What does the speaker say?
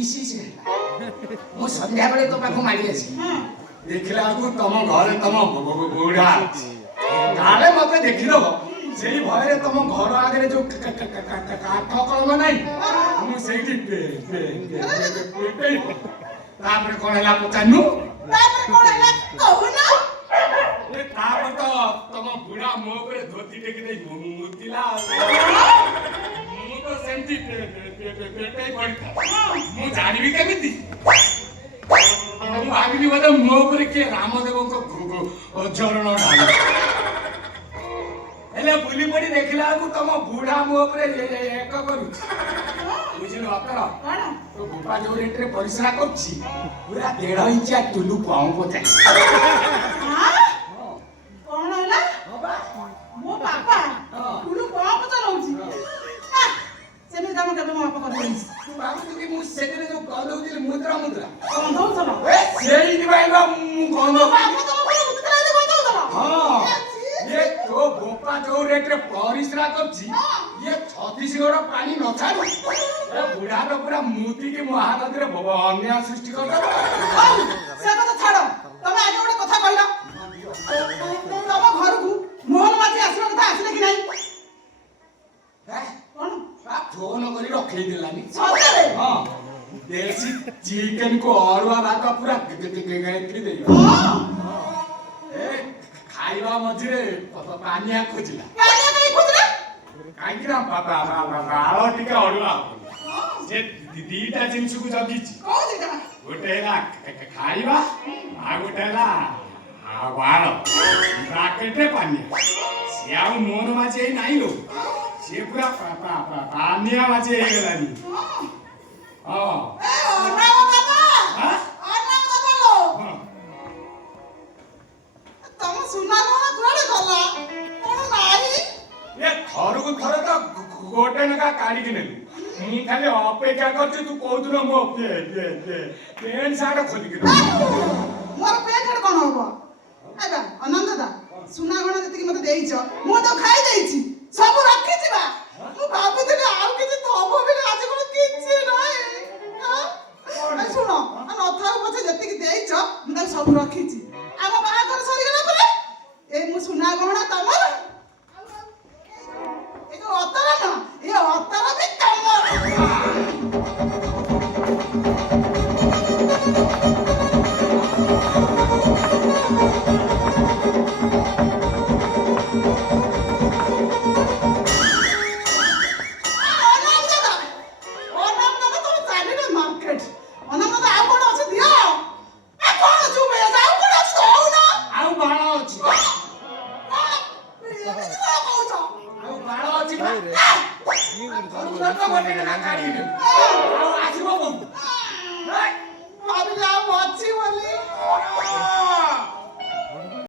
इसी से मु संध्या बेले तो पाखु मारी आसी देखला को तम घर तम बुढ़ा काले मते देखि दबो सेही भयरे तम घर आगे जो काठ कलम नाही मु सेही पे तापर कोन हला पचानु तापर कोन हला कहू ना ए तापर तो तम बुढ़ा मो पे धोती टेकी दे मुतिला मु तो सेंटी पे पड़ता मु जानिबी केमिति मु भाबिली बोले मो पे के रामदेव को चरण डाल एले बुली पड़ी देखला को तम बुढ़ा मो पे एक करू बुझिलो अकर कोन तो गोपा जो रेट्रे परिश्रा करछि पूरा 1.5 इंच टुलु पाऊ पते हां कोन होला बाबा मो पापा टुलु पाऊ पते रहउछि सेमे काम केबे मो पापा करबै तू बाबू कि मु सेकरे जो गलो दिल मुद्रा कोन दउछलो ए सेई दिबाइबा मु गलो बाबा तो को मुद्रा दे कोन दउछलो हां ये तो गोपा जो रेट्रे परिश्रा करछि ये छत्तीसगढ़ पानी न छाड़ ए बुढ़ा तो पूरा मूर्ति के महानदी रे अन्य सृष्टि कर से कथा छाड़ तमे आगे ओडे कथा कहला तम घर को मोहन माझी आसीबा कथा आसीले कि नाही है कोन आ फोन करी रखै देलानी सତରେ हां देसी चिकन को अरुआ भात पूरा गैत्री दे हां ए खाइबा मझिरे पानिया खोजिला पानिया काई खोजला काई ना बाबा बाबा टिका अरुआ जे दीटा जिनिस को जगिछि कोन दिटा गोटे ला खाइबा आ गोटे ला वाळ ब्राकेटे पानिया सियाउ मोन माछे नाही लो से पूरा पानिया माछे हेलानी हां ए ओना बाबा हां ओना बाबा लो हां तम सुना कोन कोडे गला कोन नाही ये थर को थर तो गोटे नका काढी के नेलु मु खाली अपेक्षा करछि तू कोउतुन मो पेन साड खोली के मोर पेट हेड कोन होबो एबा आनंद दा सुना गण जति मते देइछ मु तो खाइ देइछि सब रखि दिबा मु बाबू दिने आउ किछि तो हबो बिले आज कोन किछि नाही हां सुनो न थाउ पछे जति कि देइछ मु त सब रखिछि आम बाहागर सरी गेला परे ए मु सुना गहना तमर ए जो अतरा न ए अतरा भी तमर